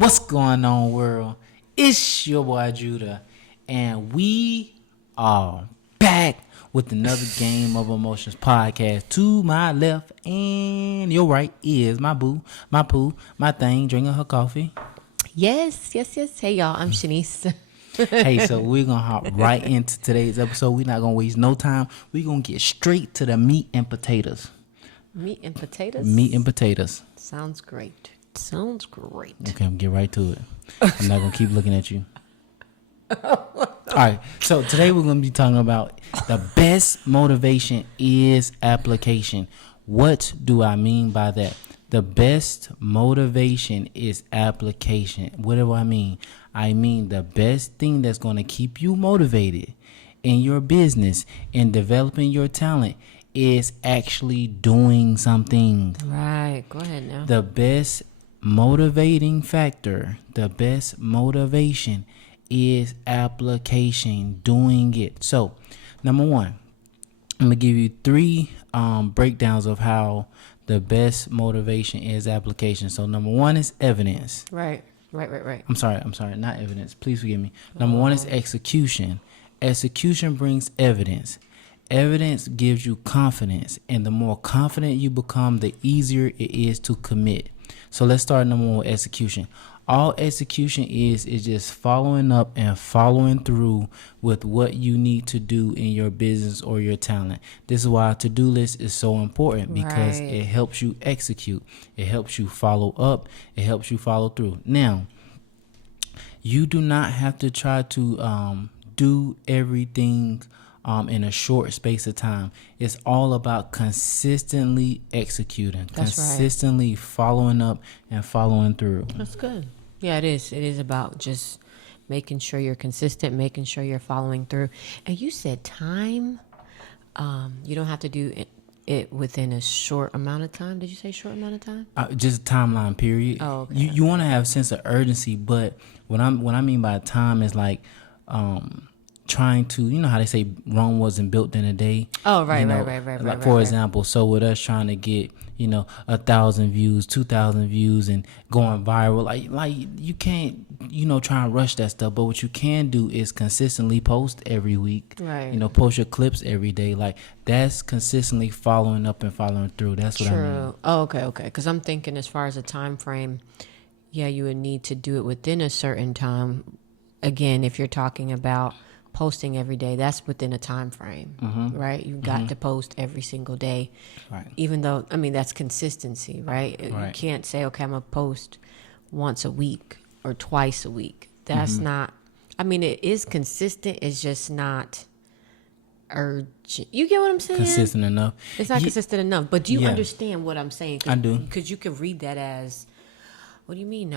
What's going on, world? It's your boy Judah, and we are back with another Game of Emotions podcast. To my left and your right is my boo, my poo, my thing, drinking her coffee. Yes. Hey, y'all, I'm Shanice. Hey, so we're going to hop right into today's episode. We're not going to waste no time. We're going to get straight to the meat and potatoes. Meat and potatoes? Meat and potatoes. Sounds great. Okay, get right to it. I'm not going to keep looking at you. All right, so today we're going to be talking about the best motivation is application. What do I mean by that? The best motivation is application. What do I mean? I mean the best thing that's going to keep you motivated in your business and developing your talent is actually doing something. Right. Go ahead now. The best motivating factor, the best motivation is application, doing it. So, number one, I'm going to give you three breakdowns of how the best motivation is application. So, number one is evidence. Right. I'm sorry, not evidence. Please forgive me. Number one is execution. Execution brings evidence. Evidence gives you confidence, and the more confident you become, the easier it is to commit. So let's start number one with execution. All execution is just following up and following through with what you need to do in your business or your talent. This is why a to-do list is so important, because it helps you execute. It helps you follow up. It helps you follow through. Now, you do not have to try to do everything in a short space of time. It's all about consistently executing, consistently following up and following through. That's good. Yeah, it is. It is about just making sure you're consistent, making sure you're following through. And you said time. You don't have to do it within a short amount of time. Did you say short amount of time? Just timeline period. Oh, okay. You want to have a sense of urgency, but what I mean by time is like trying to, you know how they say Rome wasn't built in a day. Oh, right, you know, right. Like for example, so with us trying to get 1,000 views, 2,000 views, and going viral, like you can't try and rush that stuff. But what you can do is consistently post every week. Right. Post your clips every day. Like that's consistently following up and following through. That's what I mean. Oh, okay. Because I'm thinking as far as a time frame, yeah, you would need to do it within a certain time. Again, if you're talking about posting every day, that's within a time frame, right? You got to post every single day, right? Even though, that's consistency, right? You can't say, okay, I'm gonna post once a week or twice a week. That's not, it is consistent, it's just not urgent. You get what I'm saying? Consistent enough. It's not consistent enough, but do you understand what I'm saying? I do. Because you can read that as, what do you mean?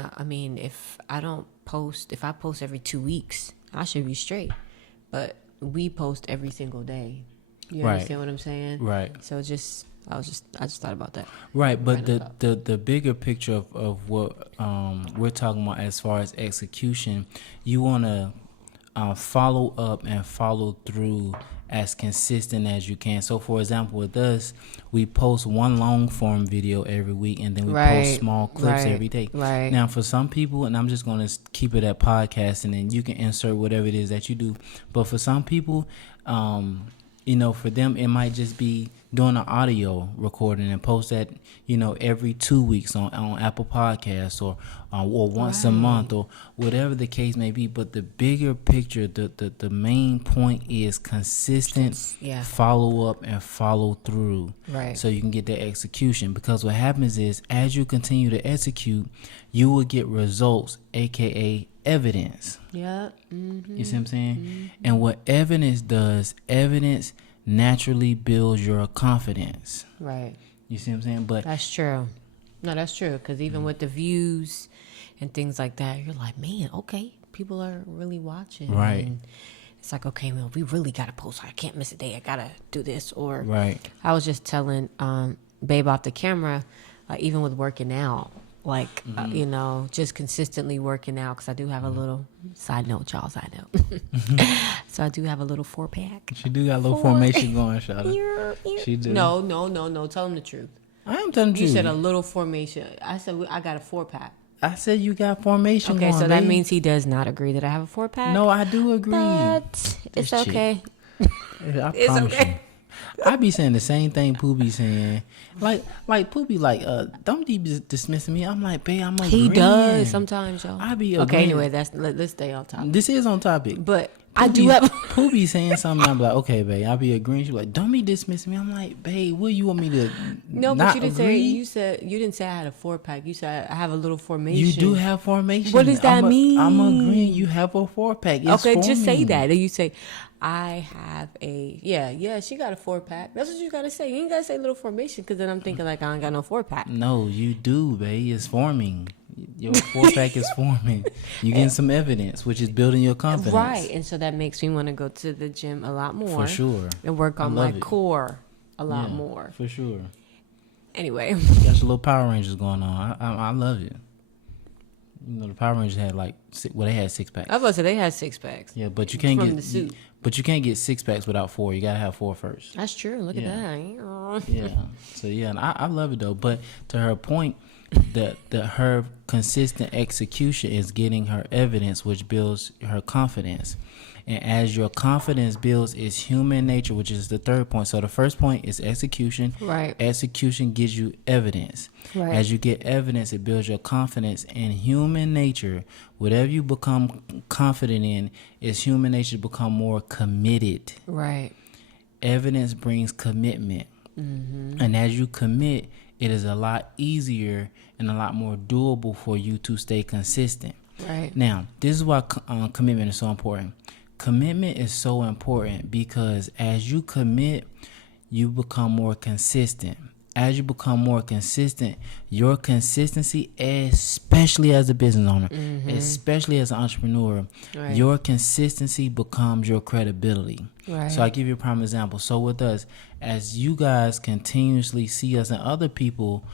If I post every 2 weeks, I should be straight. But we post every single day. You understand what I'm saying? Right. So I just thought about that. Right, but the bigger picture of what we're talking about as far as execution, you want to follow up and follow through as consistent as you can. So for example, with us, we post one long form video every week, and then we post small clips every day. Right. Now for some people, and I'm just going to keep it at podcast, and then you can insert whatever it is that you do. But for some people, for them, it might just be doing an audio recording and post that, every 2 weeks on Apple Podcasts or once a month or whatever the case may be. But the bigger picture, the main point is consistent follow up and follow through. Right. So you can get that execution, because what happens is as you continue to execute, you will get results, aka evidence. Yeah. You see what I'm saying? And what evidence does, evidence naturally builds your confidence. Right. You see what I'm saying? But that's true. No, that's true. Because even with the views and things like that, you're like, man, okay, people are really watching. Right. And it's like, okay, well, we really got to post. I can't miss a day. I got to do this. Or right. I was just telling Babe off the camera, even with working out, like, just consistently working out, because I do have a little side note. So I do have a little 4-pack. She do got a little formation going, Shada. She do. No. Tell them the truth. I am telling the truth. You said a little formation. I said I got a 4-pack. I said you got formation Okay, going, so that babe. means he does not agree that I have a 4-pack. No, I do agree. But it's This chick. okay. I promise you. I be saying the same thing Pooh be saying. Like Pooh be like, don't be dismissing me. I'm like, babe, I'm agreeing. He does sometimes, y'all. I be okay. agreeing. Anyway, let's stay on topic. This is on topic. But I do have. Pooh be saying something. I'm like, okay, babe. I be agreeing. She's like, don't be dismissing me. I'm like, babe, what you want me to? No, not but you didn't agree? say. You didn't say I had a 4-pack. You said I have a little formation. You do have formation. What does that mean? I'm agreeing. You have a 4-pack. It's okay, forming. just say that. And you say, I have a yeah. She got a 4-pack. That's what you gotta say. You ain't gotta say little formation because then I'm thinking like I ain't got no 4-pack. No, you do, babe. It's forming. Your 4-pack is forming. You getting some evidence, which is building your confidence. Right, and so that makes me want to go to the gym a lot more. For sure. And work on my it. core a lot more. For sure. Anyway. You got your little Power Rangers going on. I love it. You know, the Power Rangers had they had 6-packs. I was about to say they had 6-packs. Yeah, but you can't from get the suit. But you can't get 6-packs without 4. You gotta have 4 first. That's true. Look at that. Yeah. So yeah, and I love it though. But to her point, that her consistent execution is getting her evidence, which builds her confidence. And as your confidence builds, is human nature, which is the third point. So the first point is execution. Right. Execution gives you evidence. Right. As you get evidence, it builds your confidence. And human nature, whatever you become confident in, is human nature to become more committed. Right. Evidence brings commitment. Mm-hmm. And as you commit, it is a lot easier and a lot more doable for you to stay consistent. Right. Now, this is why commitment is so important. Commitment is so important because as you commit, you become more consistent. As you become more consistent, your consistency, especially as a business owner, especially as an entrepreneur, Right. your consistency becomes your credibility. Right. So I give you a prime example. So with us, as you guys continuously see us and other people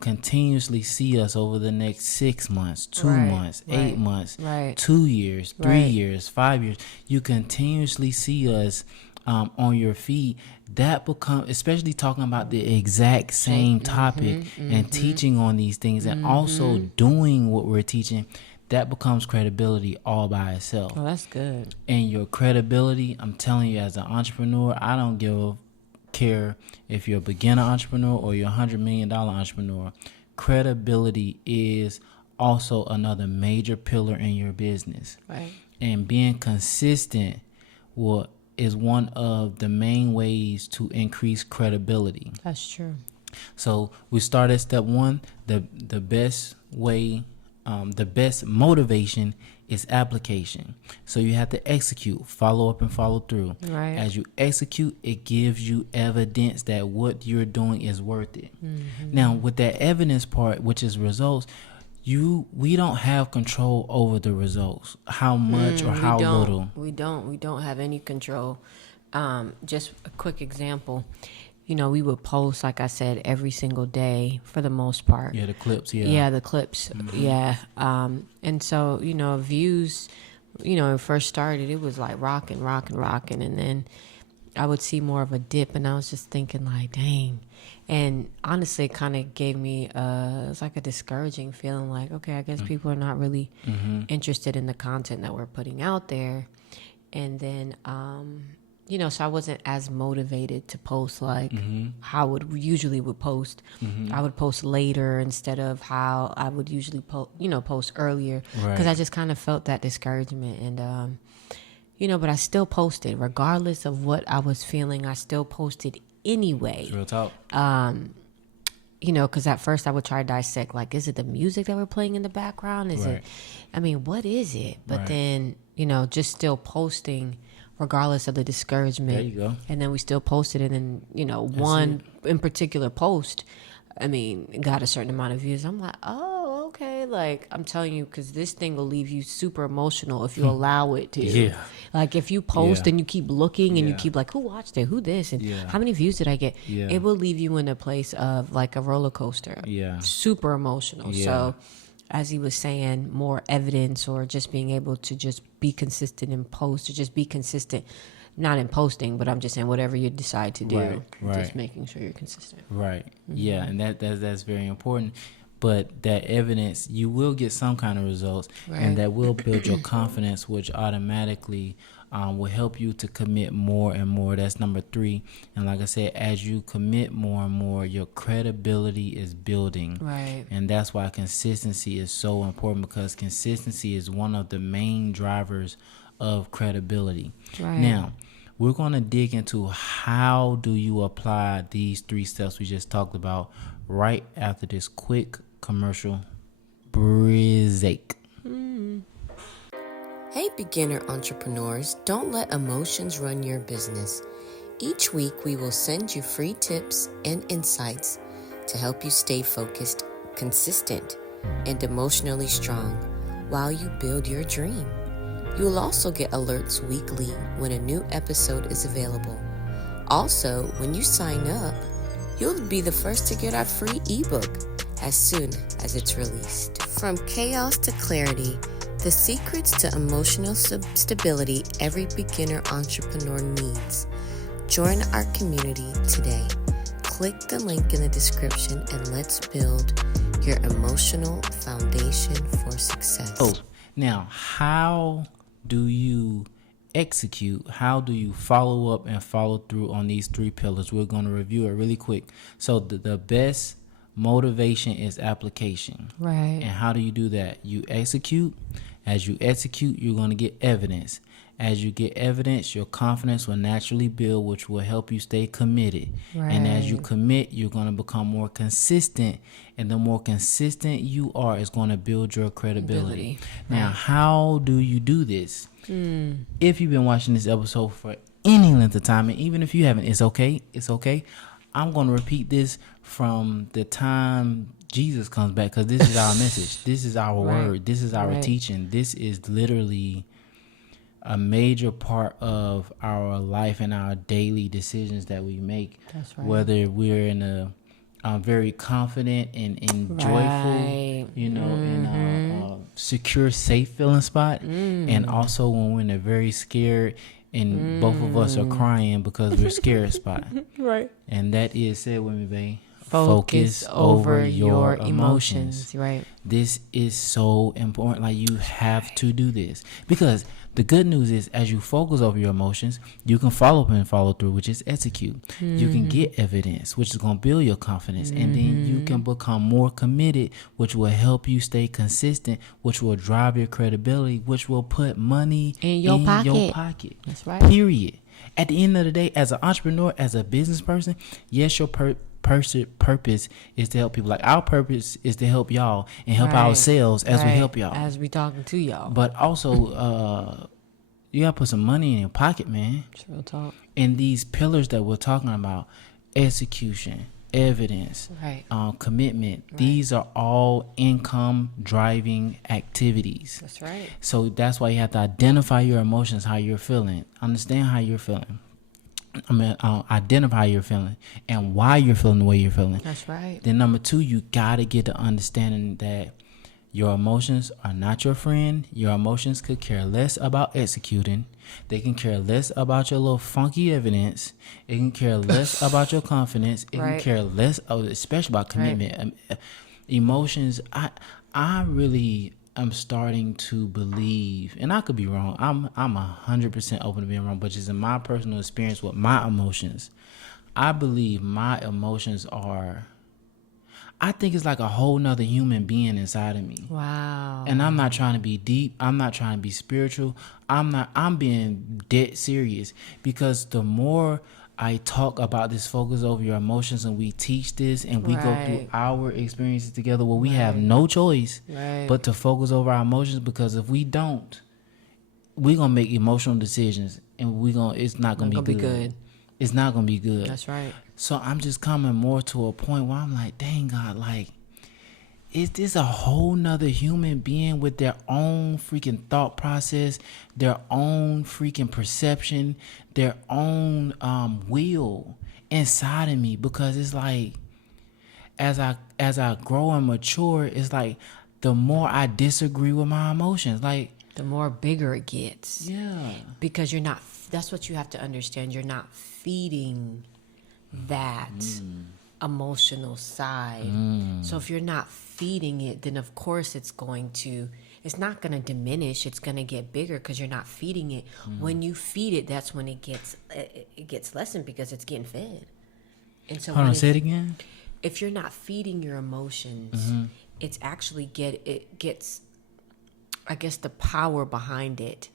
continuously see us over the next 6 months, 2 Right. months, Right. 8 months, Right. 2 years, 3 Right. years, 5 years, you continuously see us on your feet. That become, especially talking about the exact same topic and teaching on these things and also doing what we're teaching, that becomes credibility all by itself. Oh, that's good. And your credibility, I'm telling you, as an entrepreneur, I don't care if you're a beginner entrepreneur or you're $100 million entrepreneur. Credibility is also another major pillar in your business. Right. And being consistent is one of the main ways to increase credibility. That's true. So we start at step 1. The best way, the best motivation is application. So you have to execute, follow up, and follow through. Right. As you execute, it gives you evidence that what you're doing is worth it. Mm-hmm. Now, with that evidence part, which is results, we don't have control over the results, how much or how little. We don't have any control. Just a quick example. We would post, like I said, every single day for the most part. Yeah, the clips, yeah. Yeah, the clips, yeah. And so, views, when it first started, it was like rocking. And then I would see more of a dip and I was just thinking like, dang. And honestly, it kind of gave me, it's like a discouraging feeling like, okay, I guess people are not really interested in the content that we're putting out there. And then, so I wasn't as motivated to post like how I would usually post. I would post later instead of how I would usually post earlier because I just kind of felt that discouragement. And, but I still posted regardless of what I was feeling. I still posted anyway. Real talk. Because at first I would try to dissect, like, is it the music that we're playing in the background? Is it, what is it? But then, just still posting regardless of the discouragement. There you go. And then we still posted it. And, one in particular post, got a certain amount of views. I'm like, oh, okay. Like, I'm telling you, because this thing will leave you super emotional if you allow it to. Yeah. Like, if you post and you keep looking and you keep like, who watched it? Who this? And how many views did I get? Yeah. It will leave you in a place of like a roller coaster. Yeah. Super emotional. Yeah. So, as he was saying, more evidence or just being able to just be consistent in post or just be consistent, not in posting, but I'm just saying whatever you decide to do, Right. just making sure you're consistent. Right. Yeah, and that's very important. but that evidence, you will get some kind of results, and that will build your confidence, which automatically will help you to commit more and more. That's number 3. And like I said, as you commit more and more, your credibility is building. Right. And that's why consistency is so important, because consistency is one of the main drivers of credibility. Right. Now, we're going to dig into how do you apply these 3 steps we just talked about right after this quick commercial break. Hey, beginner entrepreneurs, don't let emotions run your business. Each week, we will send you free tips and insights to help you stay focused, consistent, and emotionally strong while you build your dream. You will also get alerts weekly when a new episode is available. Also, when you sign up, you'll be the first to get our free ebook as soon as it's released. From chaos to clarity, the secrets to emotional stability every beginner entrepreneur needs. Join our community today. Click the link in the description and let's build your emotional foundation for success. Oh, now, how do you execute? How do you follow up and follow through on these 3 pillars? We're going to review it really quick. So the best motivation is application. Right. And how do you do that? You execute. As you execute, you're going to get evidence. As you get evidence, your confidence will naturally build, which will help you stay committed. Right. And as you commit, you're going to become more consistent. And the more consistent you are, it's going to build your credibility. Now, how do you do this? If you've been watching this episode for any length of time, and even if you haven't, it's okay. It's okay. I'm going to repeat this from the time Jesus comes back, because this is our message. This is our word. This is our teaching. This is literally a major part of our life and our daily decisions that we make. That's right. Whether we're in a very confident and joyful, in a secure, safe feeling spot, and also when we're in a very scared and both of us are crying because we're scared spot. Right. And that is, say it with me, babe. Focus over your emotions. Right. This is so important. Like, you have to do this, because the good news is, as you focus over your emotions, you can follow up and follow through, which is execute. You can get evidence, which is going to build your confidence. And then you can become more committed, which will help you stay consistent, which will drive your credibility, which will put money in your pocket. That's right. Period. At the end of the day, as an entrepreneur, as a business person, yes, your purpose is to help people. Like, our purpose is to help y'all and help ourselves as we help y'all, as we talking to y'all. But also you gotta put some money in your pocket, man. It's real talk. And these pillars that we're talking about, execution, evidence, commitment, these are all income driving activities. That's right. So that's why you have to identify your emotions, how you're feeling, understand how you're feeling. Identify how you're feeling and why you're feeling the way you're feeling. That's right. Then number 2, you gotta get the understanding that your emotions are not your friend. Your emotions could care less about executing. They can care less about your little funky evidence. It can care less about your confidence. It can care less, especially about commitment. Emotions. I really am starting to believe, and I could be wrong. I'm 100% open to being wrong, but just in my personal experience with my emotions, I believe my emotions are, I think it's like a whole nother human being inside of me. Wow. And I'm not trying to be deep. I'm not trying to be spiritual. I'm being dead serious, because the more I talk about this focus over your emotions, and we teach this, and we go through our experiences together, where we have no choice but to focus over our emotions, because if we don't, we're going to make emotional decisions, and it's not going to be good. It's not going to be good. That's right. So I'm just coming more to a point where I'm like, dang God, like, is this a whole nother human being with their own freaking thought process, their own freaking perception, their own will inside of me? Because it's like, as I grow and mature, it's like the more I disagree with my emotions, like, the more bigger it gets. Yeah. Because you're not, that's what you have to understand. You're not feeding that emotional side. So if you're not feeding it, then of course it's not going to diminish. It's going to get bigger because you're not feeding it. When you feed it, that's when it gets lessened because it's getting fed. And so hold on, say it again. If you're not feeding your emotions, it's actually gets, I guess, the power behind it.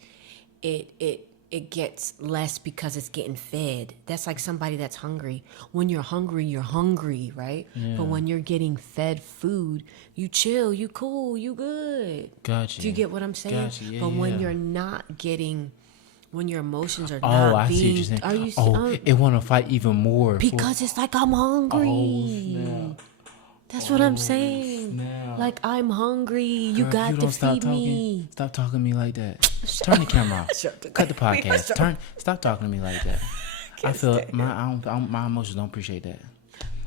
It gets less because it's getting fed. That's like somebody that's hungry. When you're hungry, right? Yeah. But when you're getting fed food, you chill, you cool, you good. Gotcha. Do you get what I'm saying? Gotcha. Yeah, but when yeah. you're not getting, when your emotions are Oh, not I being, see what are you're you saying. It want to fight even more. because it's like I'm hungry. Oh, snap. That's what I'm saying. Snap. Like I'm hungry. You Girl, got if you to don't stop feed talking, me. Stop talking to me like that. Turn the camera off. Cut the podcast. Stop talking to me like that. I feel my emotions don't appreciate that.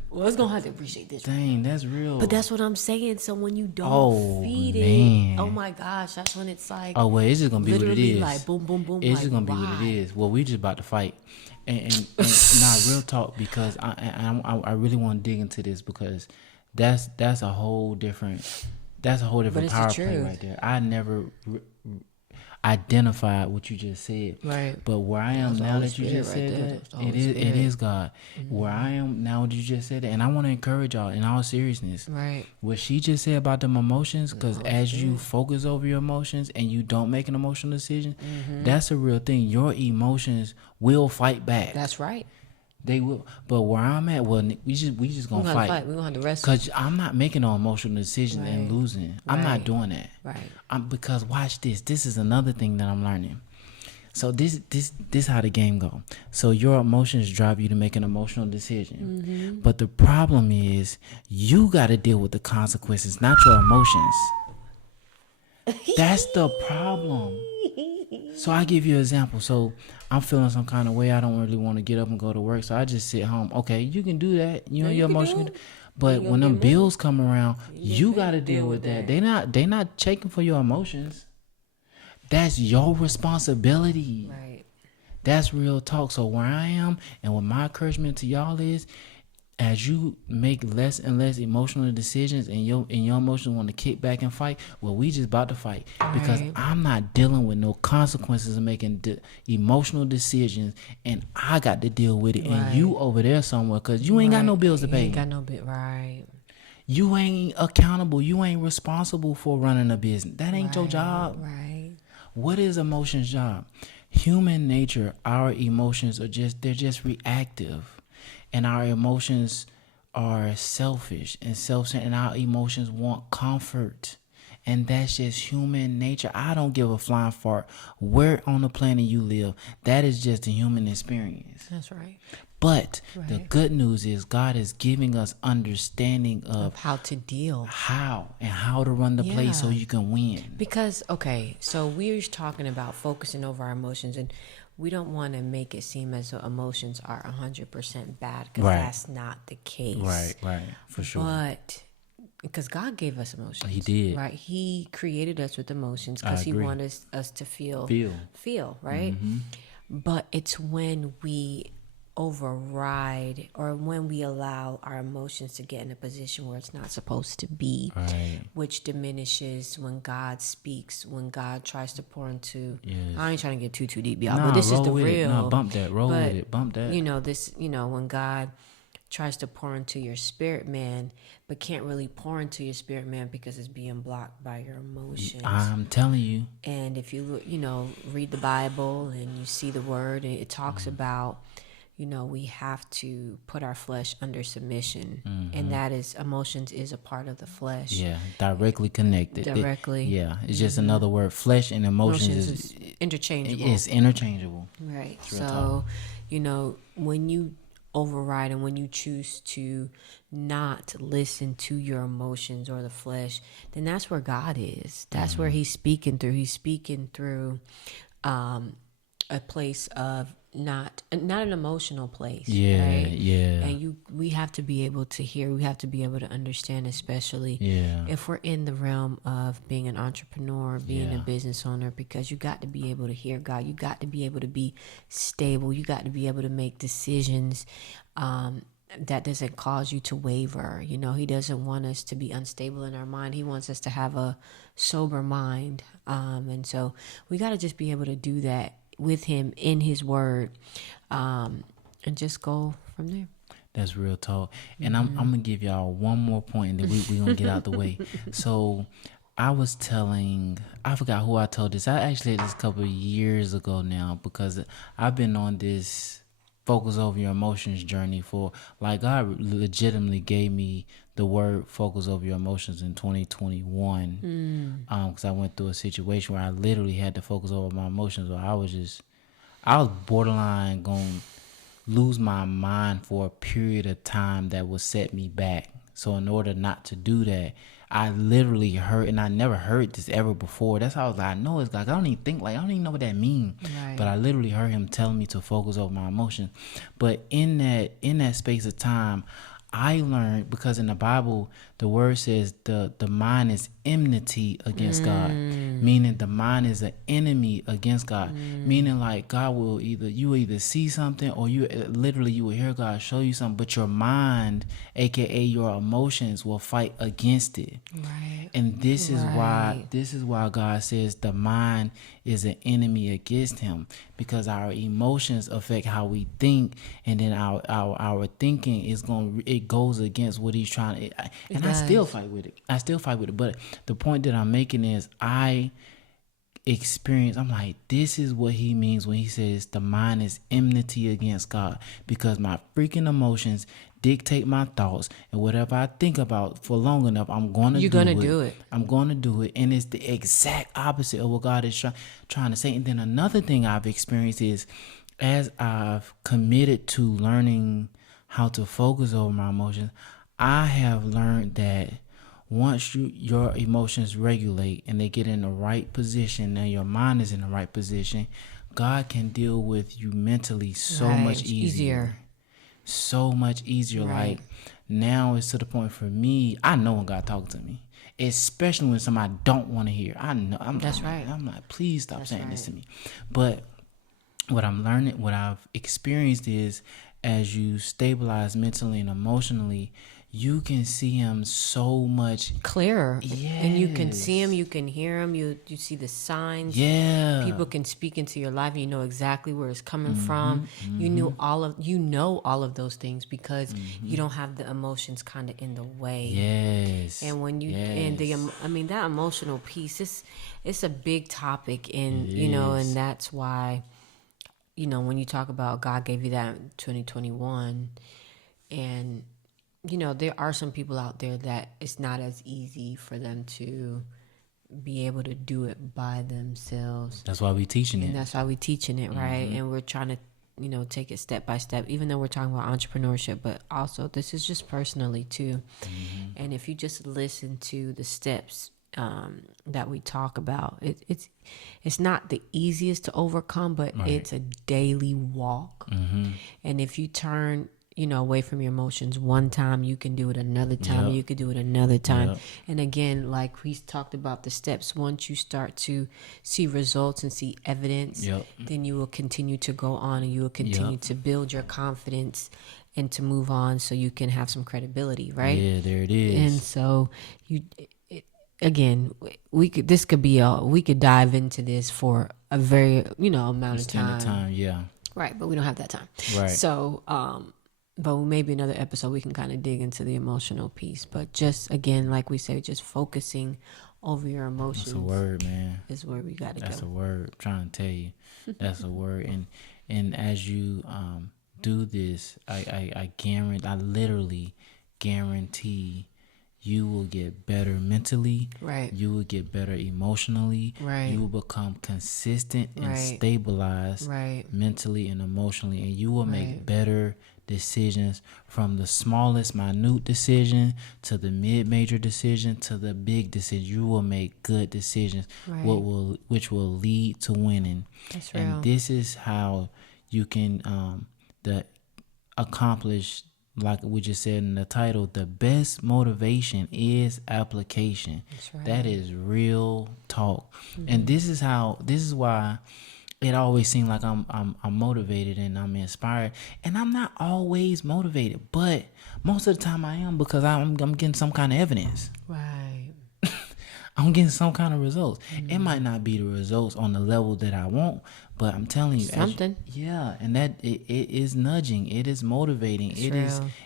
Well, it's gonna have to appreciate this. Dang, that's real. But that's what I'm saying. So when you don't feed man. it, oh my gosh, that's when it's like. Oh well, it's just gonna be what it literally is. like boom, boom, boom. It's like, just gonna be why? what it is. Well, we just about to fight, and not real talk, because I really want to dig into this, because that's a whole different But power it's the play truth. right there. I never identified what you just said, Right. But where I am That's the now Holy that you Spirit just right said there. that, That's the Holy it Spirit. is God. Where I am now that you just said that, and I want to encourage y'all in all seriousness. Right. What she just said about them emotions, because as you focus over your emotions and you don't make an emotional decision, that's a real thing. Your emotions will fight back. That's right. They will. But where I'm at, well, we just gonna fight. We're gonna have to wrestle. Because I'm not making no emotional decisions and Right. losing. I'm not Right. doing that. Right. Because watch this. This is another thing that I'm learning. So this how the game go. So your emotions drive you to make an emotional decision. But the problem is you got to deal with the consequences, not your emotions. That's the problem. So I give you an example. So I'm feeling some kind of way. I don't really want to get up and go to work. So I just sit home. Okay, you can do that. You know, your emotion. But when them bills come around, you got to deal with that. They not checking for your emotions. That's your responsibility. Right. That's real talk. So where I am, and what my encouragement to y'all is, as you make less and less emotional decisions, and your emotions want to kick back and fight, well, we just about to fight, because Right. I'm not dealing with no consequences of making emotional decisions, and I got to deal with it, Right. and you over there somewhere, because you ain't got no bills to You pay. ain't got no bit. Right. You ain't accountable. You ain't responsible for running a business. That ain't your job. Right. What is emotions' job? Human nature, our emotions they're just reactive. And our emotions are selfish and self-centered, and our emotions want comfort. And that's just human nature. I don't give a flying fart where on the planet you live. That is just the human experience. That's right. But the Right. good news is God is giving us understanding of How to deal. how to run the play so Yeah. you can win. Because, okay, so we're talking about focusing over our emotions, and we don't want to make it seem as though emotions are 100% bad, because Right. that's not the case. Right, for sure. But because God gave us emotions. He did. Right? He created us with emotions I because He agree. wanted us to feel, right? Mm-hmm. But it's when we override, or when we allow our emotions to get in a position where it's not supposed to be, Right. which diminishes when God speaks, when God tries to pour into. Yes. I ain't trying to get too deep, y'all, Nah, but this is roll the with it. real. Nah, bump that. Roll but, with it. Bump that. When God tries to pour into your spirit man, but can't really pour into your spirit man because it's being blocked by your emotions. I'm telling you. And if you read the Bible and you see the word, and it talks about, we have to put our flesh under submission, and that is, emotions is a part of the flesh. Yeah, directly connected. Directly. It's just another word. Flesh and emotions is interchangeable. It's interchangeable. Right. real So, when you override and when you choose to not listen to your emotions or the flesh, then that's where God is. That's where He's speaking through. He's speaking through a place of not an emotional place. Yeah, right? yeah. And we have to be able to hear. We have to be able to understand, especially Yeah. if we're in the realm of being an entrepreneur, being a Yeah. business owner, because you got to be able to hear God. You got to be able to be stable. You got to be able to make decisions that doesn't cause you to waver. You know, he doesn't want us to be unstable in our mind. He wants us to have a sober mind. And so we got to just be able to do that with him in his word, and just go from there. That's real talk. And I'm going to give y'all one more point and then we going to get out the way. So I forgot who I told this. I actually had this a couple of years ago now, because I've been on this focus over your emotions journey for, like, God legitimately gave me the word focus over your emotions in 2021. Because I went through a situation where I literally had to focus over my emotions, or I was borderline going to lose my mind for a period of time that would set me back. So in order not to do that, I literally heard, and I never heard this ever before. That's how I was like, I know it's like, I don't even know what that means. Right. But I literally heard him telling me to focus over my emotions. But in that space of time, I learned, because in the Bible, the word says the mind is enmity against God, meaning the mind is an enemy against God, meaning like God will you will either see something, or you will hear God show you something, but your mind, aka your emotions, will fight against it. Right. And this is why God says the mind is an enemy against him, because our emotions affect how we think, and then our thinking it goes against what he's trying to, and I still fight with it. But the point that I'm making is I'm like, this is what he means when he says the mind is enmity against God, because my freaking emotions dictate my thoughts, and whatever I think about for long enough, I'm going to do it. I'm going to do it. And it's the exact opposite of what God is trying to say. And then another thing I've experienced is, as I've committed to learning how to focus over my emotions, I have learned that once your emotions regulate and they get in the right position, and your mind is in the right position, God can deal with you mentally so much easier. So much easier. Right. Like, now it's to the point for me, I know when God talks to me, especially when somebody don't want to hear. I know. I'm like, please stop saying this to me. But what I've experienced is, as you stabilize mentally and emotionally, you can see him so much clearer. Yes. And you can see him, you can hear him, you see the signs. Yeah. People can speak into your life, and you know exactly where it's coming from. You know all of those things, because you don't have the emotions kind of in the way. Yes. And when you and that emotional piece, it's a big topic, and and that's why, when you talk about God gave you that in 2021, and there are some people out there that it's not as easy for them to be able to do it by themselves. That's why we're teaching it. And that's why we're teaching it, right? And we're trying to, take it step by step, even though we're talking about entrepreneurship, but also this is just personally too. And if you just listen to the steps that we talk about, it's not the easiest to overcome, but it's a daily walk. And if you turn away from your emotions one time, you can do it another time. You could do it another time. And again, like we talked about the steps, once you start to see results and see evidence, then you will continue to go on, and you will continue to build your confidence and to move on, so you can have some credibility, right? Yeah, there it is. And so we could dive into this for a very amount of time. Yeah. Right, but we don't have that time. Right. So but maybe another episode we can kind of dig into the emotional piece. But just, again, like we say, just focusing over your emotions. That's a word, man. Is where we got to go. That's a word. I'm trying to tell you. That's a word. And as you do this, I literally guarantee you will get better mentally. Right. You will get better emotionally. Right. You will become consistent and stabilized mentally and emotionally. And you will make better decisions, from the smallest minute decision to the mid-major decision to the big decision. You will make good decisions, which will lead to winning. That's real. And this is how you can accomplish, like we just said in the title, the best motivation is application. That's right. That is real talk. And this is why it always seems like I'm motivated and I'm inspired, and I'm not always motivated, but most of the time I am, because I'm getting some kind of evidence. Right. I'm getting some kind of results. It might not be the results on the level that I want, but I'm telling you, Something. and that it is nudging. It is motivating.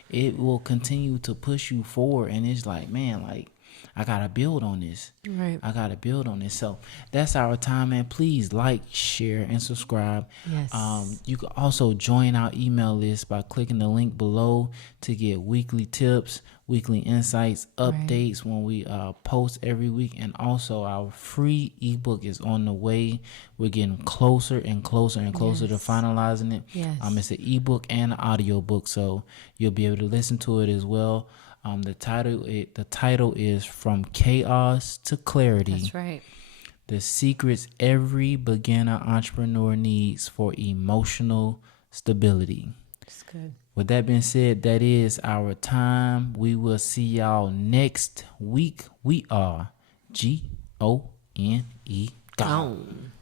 It will continue to push you forward, and it's like, man, like, I gotta build on this. Right. I gotta build on this. So that's our time, man. Please like, share, and subscribe. Yes. You can also join our email list by clicking the link below to get weekly tips, weekly insights, updates when we post every week, and also our free ebook is on the way. We're getting closer and closer and closer to finalizing it. Yes. It's an ebook and an audio book, so you'll be able to listen to it as well. The title is From Chaos to Clarity. That's right. The secrets every beginner entrepreneur needs for emotional stability. That's good. With that being said, that is our time. We will see y'all next week. We are GONE. Gone.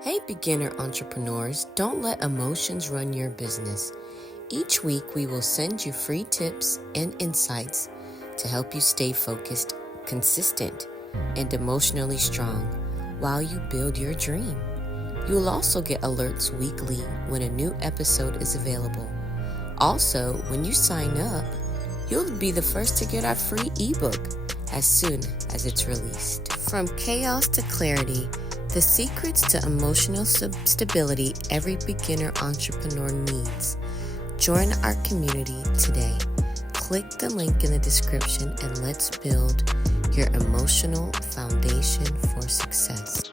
Hey, beginner entrepreneurs, don't let emotions run your business. Each week, we will send you free tips and insights to help you stay focused, consistent, and emotionally strong while you build your dream. You will also get alerts weekly when a new episode is available. Also, when you sign up, you'll be the first to get our free ebook as soon as it's released. From chaos to clarity, the secrets to emotional stability every beginner entrepreneur needs. Join our community today. Click the link in the description and let's build your emotional foundation for success.